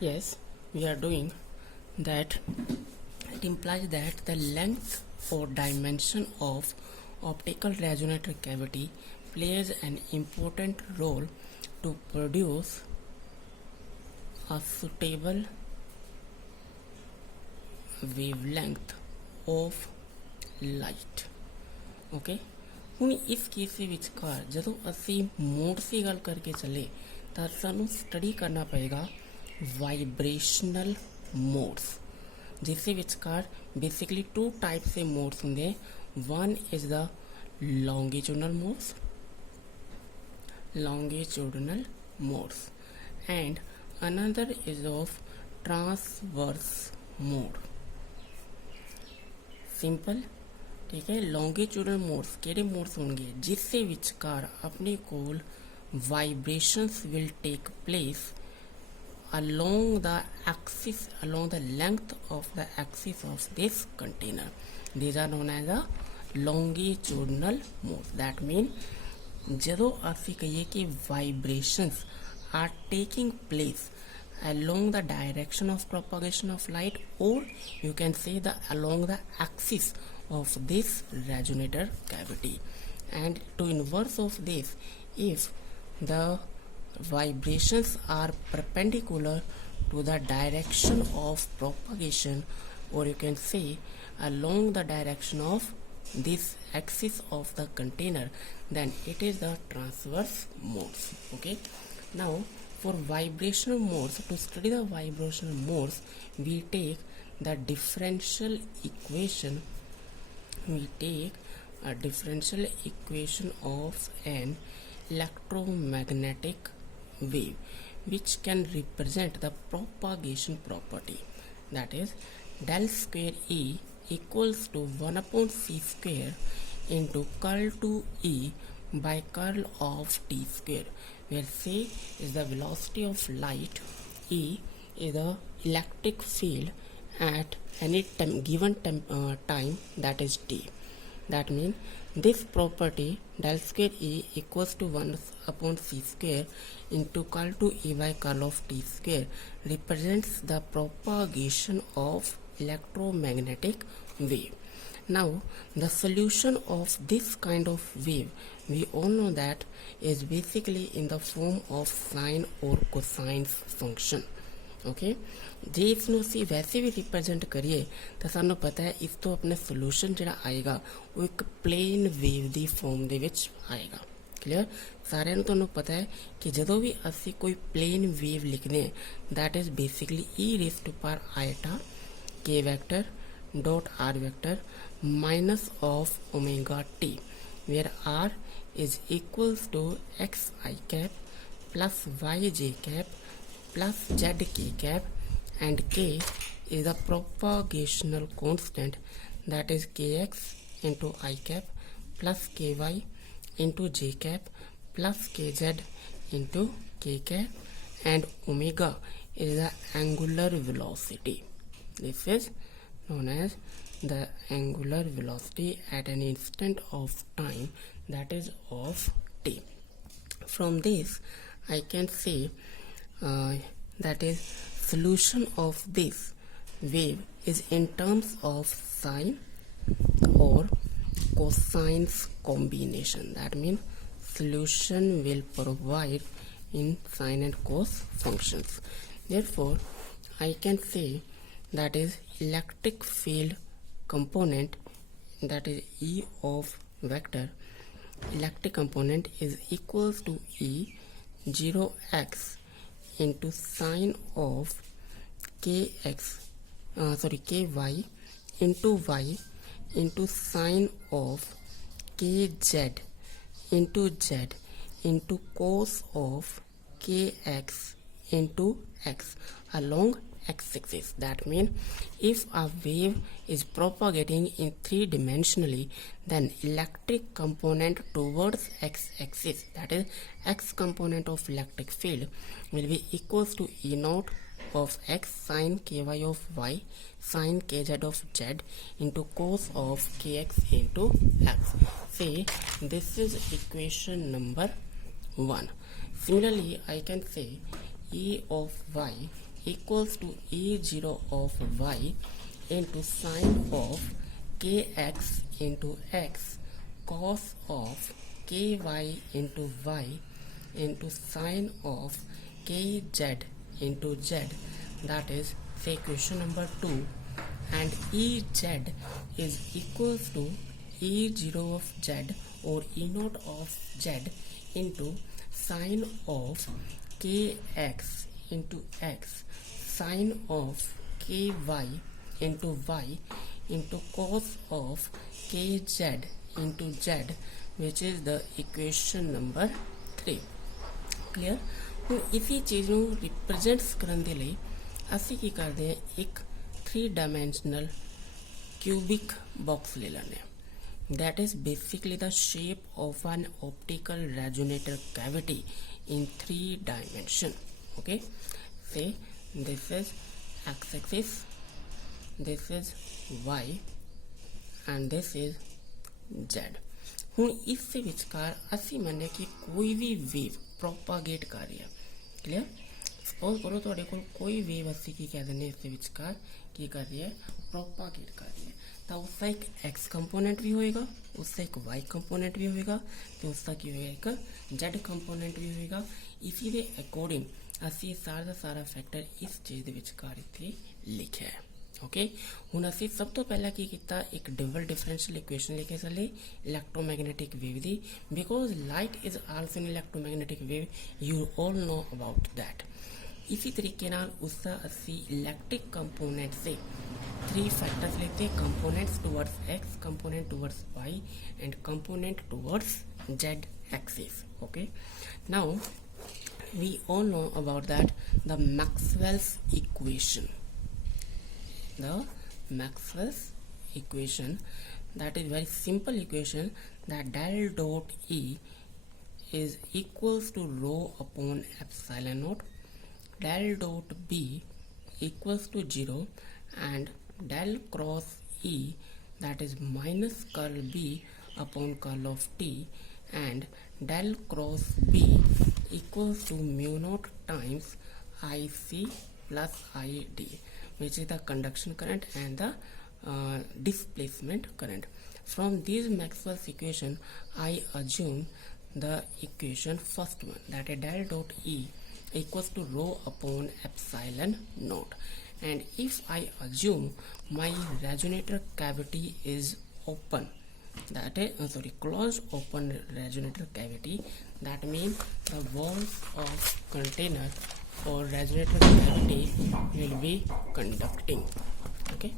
Yes, we are doing that. It implies that the length or dimension of optical resonator cavity plays an important role to produce a suitable wavelength of light. Okay ਹੁਣ ਇਸ case ਦੇ ਵਿਚਕਾਰ ਜਦੋਂ ਅਸੀਂ modes ਦੀ ਗੱਲ ਕਰਕੇ ਚੱਲੇ ਤਾਂ ਸਾਨੂੰ ਸਟੱਡੀ ਕਰਨਾ ਪਏਗਾ ਵਾਈਬ੍ਰੇਸ਼ਨਲ ਮੋਡਸ, ਜਿਸ ਦੇ ਵਿਚਕਾਰ ਬੇਸਿਕਲੀ ਟੂ ਟਾਈਪਸ ਦੇ ਮੋਡਸ ਹੁੰਦੇ। One is the longitudinal modes and another is of transverse mode। Simple, ठीक है। longitudinal modes ਕਿਹੜੇ ਮੋਡਸ ਹੋਣਗੇ ਜਿਸ ਦੇ ਵਿਚਕਾਰ ਆਪਣੇ ਕੋਲ vibrations will take place along the length of the axis of this container. These are known as the longitudinal modes। That means ਜਦੋਂ ਅਸੀਂ ਕਹੀਏ ਕਿ vibrations are taking place along the direction of propagation of light, or you can say along the axis of this resonator cavity, and to inverse of this, if the vibrations are perpendicular to the direction of propagation, or you can say along the direction of this axis of the container, then it is the transverse modes। Okay, now for vibrational modes, to study the vibrational modes, we take the differential equation of an electromagnetic wave, which can represent the propagation property, that is del square E equals to 1 upon c square into curl to E by curl of t square, where c is the velocity of light, E is the electric field at any given time, that is t। That means this property del square E equals to 1 upon c square into curl to E by curl of t square represents the propagation of electromagnetic wave। Now the solution of this kind of wave, we all know that is basically in the form of sine or cosine function। Okay, ਜੇ ਇਸ ਨੂੰ ਅਸੀਂ ਵੈਸੇ ਵੀ represent ਕਰੀਏ ਤਾਂ ਸਾਨੂੰ ਪਤਾ ਹੈ ਇਸ ਤੋਂ ਆਪਣਾ ਸੋਲੂਸ਼ਨ ਜਿਹੜਾ ਆਏਗਾ ਉਹ ਇੱਕ ਪਲੇਨ ਵੇਵ ਦੀ ਫੋਰਮ ਦੇ ਵਿੱਚ ਆਏਗਾ। ਕਲੀਅਰ, ਸਾਰਿਆਂ ਨੂੰ ਤੁਹਾਨੂੰ ਪਤਾ ਹੈ ਕਿ ਜਦੋਂ ਵੀ ਅਸੀਂ ਕੋਈ ਪਲੇਨ ਵੇਵ ਲਿਖਦੇ ਹਾਂ that is basically e raised to power iota k vector dot r vector minus of omega t, where r is equals to x I cap plus y j cap plus z k cap, and k is the propagational constant, that is kx into I cap plus ky into j cap plus kz into k cap, and omega is the angular velocity। This is known as the angular velocity at an instant of time, that is of t। From this I can say that is solution of this wave is in terms of sine or cosine combination। That means solution will provide in sine and cos functions। Therefore I can say that is electric field component, that is E of vector electric component is equals to E 0x into sine of ky into y into sine of kz into z into cos of kx into x along x-axis। That means if a wave is propagating in 3-dimensionally, then electric component towards x-axis, that is x component of electric field, will be equals to E naught of x sine ky of y sine kz of z into cos of kx into x। Say this is equation number 1। Similarly I can say E of y equals to a0 of y into sine of kx into x cos of ky into y into sine of kz into z, that is say equation number 2, and Ez is equals to E0 of z or E0 of z into sine of kx into x sine of ky into y into cos of kz into z, which is the equation number 3. Clear. ਹੁਣ ਇसी ਚੀਜ਼ ਨੂੰ ਰਿਪਰੈਜ਼ੈਂਟਸ ਕਰਨ ਦੇ ਲਈ ਅਸੀਂ ਕੀ ਕਰਦੇ ਹਾਂ, ਇੱਕ 3 dimensional cubic box ले लेने, that is basically the shape of an optical resonator cavity in 3 dimension. Okay, say this is x-axis, this is y and this is z. ਹੁਣ ਇਸ ਦੇ ਵਿਚਕਾਰ ਅਸੀਂ ਮੰਨੇ ਕਿ ਕੋਈ ਵੀ ਵੇਵ ਪ੍ਰੋਪਾਗੇਟ ਕਰ ਰਹੀ ਹੈ। ਕਲੀਅਰ। ਸਪੋਜ਼ ਕਰੋ ਤੁਹਾਡੇ ਕੋਲ ਕੋਈ ਵੇਵ ਅਸੀਂ ਕੀ ਕਹਿ ਦਿੰਦੇ ਇਸ ਦੇ ਵਿਚਕਾਰ ਕੀ ਕਰ ਰਹੀ ਹੈ, ਪ੍ਰੋਪਾਗੇਟ ਕਰ ਰਹੀ ਹੈ, ਤਾਂ ਉਸਦਾ ਇੱਕ ਐਕਸ ਕੰਪੋਨੈਂਟ ਵੀ ਹੋਏਗਾ, ਉਸਦਾ ਇੱਕ ਵਾਈ ਕੰਪੋਨੈਂਟ ਵੀ ਹੋਏਗਾ ਅਤੇ ਉਸਦਾ ਕੀ ਹੋਏਗਾ, ਇੱਕ ਜ਼ੈਡ ਕੰਪੋਨੈਂਟ ਵੀ ਹੋਏਗਾ। ਇਸੀ ਦੇ ਅਕੋਰਡਿੰਗ ਅਸੀਂ ਸਾਰਾ ਦਾ ਸਾਰਾ ਫੈਕਟਰ ਇਸ ਚੀਜ਼ ਦੇ ਵਿਚਕਾਰ ਇੱਥੇ ਲਿਖਿਆ ਹੈ। ਓਕੇ, ਹੁਣ ਅਸੀਂ ਸਭ ਤੋਂ ਪਹਿਲਾਂ ਕੀ ਕੀਤਾ, ਇੱਕ ਡਬਲ ਡਿਫਰੈਂਸ਼ੀਅਲ ਇਕੁਏਸ਼ਨ ਲਿਖੇ ਚੱਲੇ electromagnetic wave the, because light is also N electromagnetic wave, you all know about that. इसी तरीके नाल उसका असी इलेक्ट्रिक कंपोनेंट से 3 फैक्टर्स लेते, components towards X, component towards Y and component towards Z axis. Okay, now we all know about that the Maxwell's equation. The Maxwell's equation, that is very simple equation, that del dot E is equals to rho upon epsilon naught, del dot B equals to 0 and del cross E, that is minus curl B upon curl of T, and del cross B equals to mu naught times IC plus ID, which is the conduction current and the displacement current. From these Maxwell's equation I assume the equation first one, that is del dot E equals to rho upon epsilon naught, and if I assume my resonator cavity is open, that is closed open resonator cavity, that means the walls of container or resonator cavity will be conducting. Okay,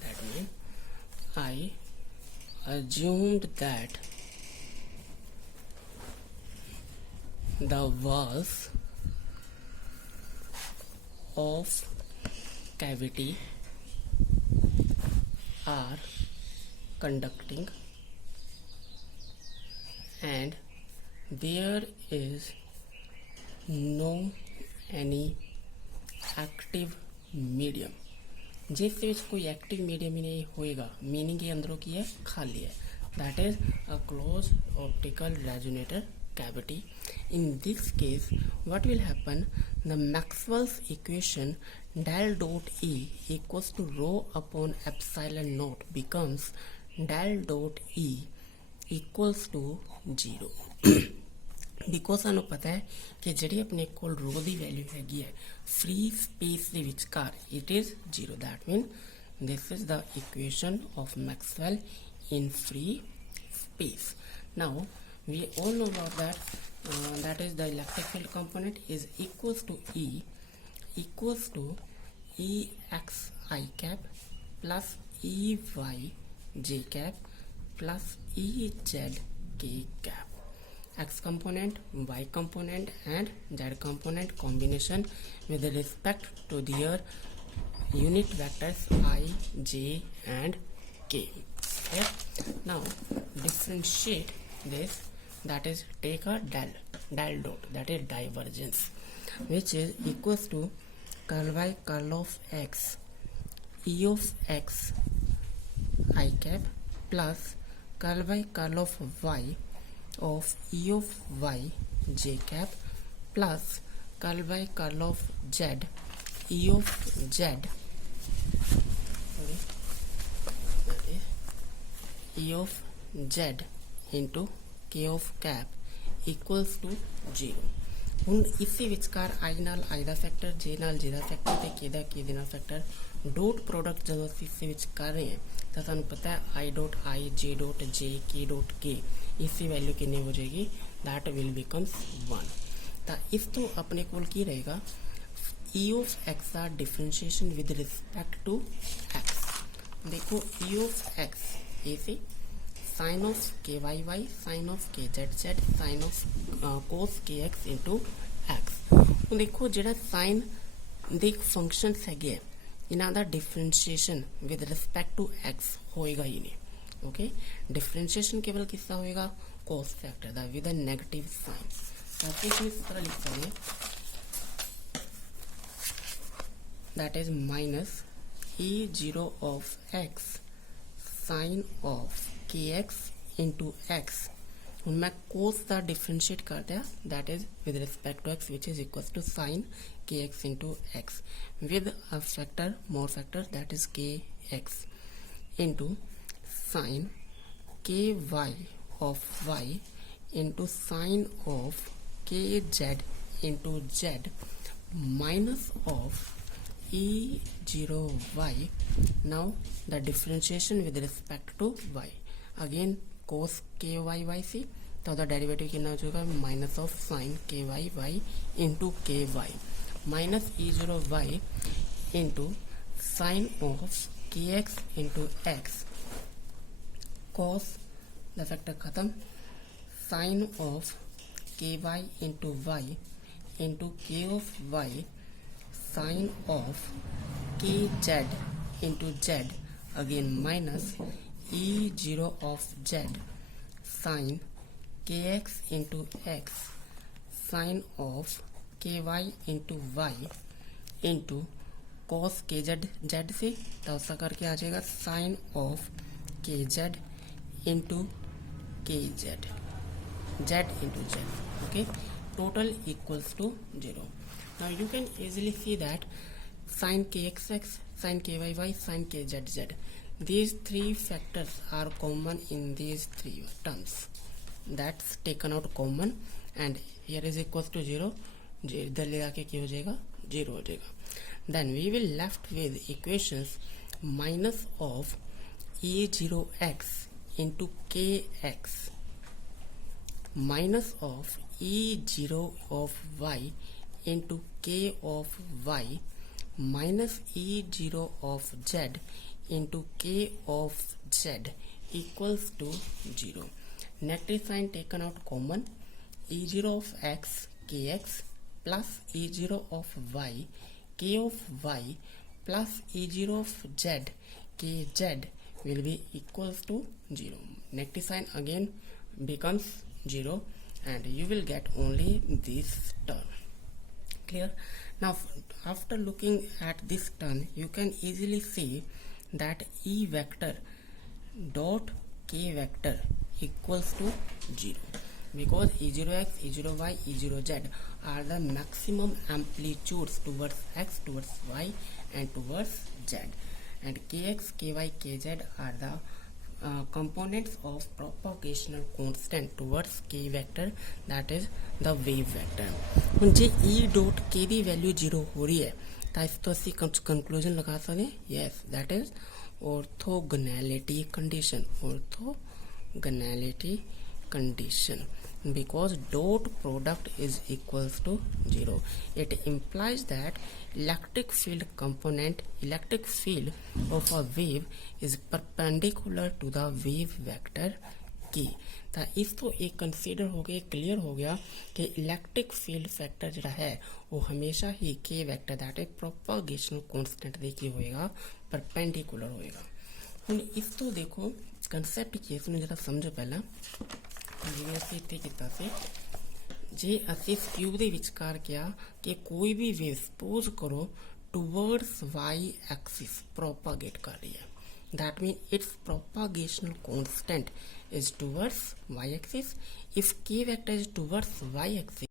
that means I assumed that the walls of cavity are conducting and there is no any active medium. जिस ਵਿੱਚ कोई active medium ही नहीं होएगा, meaning ये अंदरों की है, खाली है, that is a closed optical resonator cavity. In this case what will happen, the Maxwell's equation del dot E equals to rho upon epsilon naught becomes del dot E equals to 0 because ਸਾਨੂੰ ਪਤਾ ਹੈ ਕਿ ਜਿਹੜੀ ਆਪਣੇ ਕੋਲ ਰੋ ਦੀ value ਹੈਗੀ ਹੈ ਫ੍ਰੀ ਸਪੇਸ ਦੇ ਵਿਚਕਾਰ, it is 0, that means this is the equation of Maxwell in free space. Now we all know about that, that is the electric field component is equals to E equals to Ex I cap plus Ey j cap plus Ez k cap. X component, Y component and Z component combination with respect to their unit vectors I, J and K. Okay? Now differentiate this, that is take a del dot, that is divergence, which is equals to curl by curl of X E of X I cap plus curl by curl of Y of E of Y j cap plus curl by curl of z, E of z, sorry, that is E of z into k of cap equals to 0। ਹੁਣ ਇਸੇ ਵਿਚਕਾਰ i ਨਾਲ i the factor, j ਨਾਲ j ਦਾ factor ਤੇ k ਦਾ k ਦੇ ਨਾਲ factor dot product ਜਦੋਂ ਅਸੀਂ ਇਸੇ ਵਿੱਚ ਕਰ ਰਹੇ ਹਾਂ ਤਾਂ ਸਾਨੂੰ ਪਤਾ ਹੈ i dot i, j dot j, k dot k ਇਸਦੀ ਵੈਲਿਊ ਕਿੰਨੀ ਹੋ ਜਾਏਗੀ, that will becomes 1। ਤਾਂ ਇਸ ਤੋਂ ਆਪਣੇ ਕੋਲ ਕੀ ਰਹੇਗਾ, e of x ਦਾ differentiation with respect to x। ਦੇਖੋ e of x ਇਹ ਸੀ sin of kyy, sin of kzz, sin of cos kx into x। ਹੁਣ ਦੇਖੋ ਜਿਹੜਾ sin ਦੇ ਫੰਕਸ਼ਨਸ ਹੈਗੇ ਇਹਨਾਂ ਦਾ differentiation with respect to x ਹੋਏਗਾ ਹੀ ਨਹੀਂ। ਓਕੇ, ਡਿਫਰੈਂਸ਼ੀਏਸ਼ਨ ਕੇਵਲ ਕਿਸਦਾ ਹੋਏਗਾ, cos ਫੈਕਟਰ ਦਾ ਵਿਦ ਅ ਨੈਗੇਟਿਵ ਸਾਈਨ। ਤਾਂ ਅਸੀਂ ਇਸ ਤਰ੍ਹਾਂ ਲਿਖ ਸਕਦੇ that is minus e0 of x sin of kx into x। ਹੁਣ ਮੈਂ cos ਦਾ ਡਿਫਰੈਂਸ਼ੀਏਟ ਕਰ ਦਿਆ, that is with respect to x which is equals to sin kx into x with a factor, more factor, that is kx into sin ky of y into sin of kz into z minus of e0y। now the differentiation with respect to y, again cos kyy ਸੀ ਤਾਂ ਉਹਦਾ derivative ਕਿੰਨਾ ਹੋ ਜਾਏਗਾ, minus of sine kyy into ky minus e0y into sin of kx into x cos the factor खत्म, sin of ky into y into k of y sin of kz into z again minus e0 of z sin kx into x sin of ky into y into cos kz z से तो ऐसा करके आ जाएगा sin of kz into kz z into z। okay, total equals to 0। now you can easily see that sin kxx, sin kyy, sin kzz, these three factors are common in these three terms, that's taken out common and here is equals to 0, इधर ले आके क्या हो जाएगा, 0 हो जाएगा। then we will left with equations minus of e0x into kx minus of e0 of y into k of y minus e0 of z into k of z equals to 0। negative sign taken out common, e0 of x kx plus e0 of y k of y plus e0 of z kz will be equals to 0। negative sign again becomes 0 and you will get only this term। clear? now after looking at this term you can easily see that e vector dot k vector equals to 0 because e0x, e0y, e0z are the maximum amplitudes towards x, towards y and towards z, and kx, ky, kz are the components of propagational constant towards k vector, that is the wave vector। ਹੁਣ ਜੇ e dot k ਦੀ value 0 ਹੋ ਰਹੀ ਹੈ ਤਾਂ ਇਸ ਤੋਂ ਅਸੀਂ conclusion ਲਗਾ ਸਕਦੇ yes that is orthogonality condition, orthogonality condition because dot product is equals to 0। it implies that electric field component, electric field of a wave is perpendicular to the wave vector k। ਤਾਂ ਇਸ ਤੋਂ ਇਹ consider ਹੋ ਗਿਆ, clear ਹੋ ਗਿਆ ਕਿ electric field factor ਜਿਹੜਾ ਹੈ ਉਹ ਹਮੇਸ਼ਾ ਹੀ k ਵੈਕਟਰ ਦਾ ਹੈ ਪ੍ਰੋਪਗੇਸ਼ਨਲ ਕਨਸਟੈਂਟ ਦੇ ਕੀ ਹੋਏਗਾ, ਪਰਪੈਂਡੀਕੂਲਰ ਹੋਏਗਾ। ਹੁਣ ਇਸ ਤੋਂ ਦੇਖੋ ਕਨਸੈਪਟ ਕੀ ਇਸ ਨੂੰ ਜਿਹੜਾ ਸਮਝੋ ਪਹਿਲਾਂ, ਜਿਵੇਂ ਅਸੀਂ ਇੱਥੇ ਕੀਤਾ ਸੀ, ਜੇ ਅਸੀਂ ਕਿਊਬ ਦੇ ਵਿਚਕਾਰ ਕਿਹਾ ਕਿ ਕੋਈ ਵੀ ਵੇਵ ਸਪੋਜ਼ ਕਰੋ ਟੂਵਰਡਸ y ਐਕਸਿਸ ਪ੍ਰੋਪਗੇਟ ਕਰ ਰਹੀ ਹੈ, that means its propagational constant is towards y axis। if k vector is towards y axis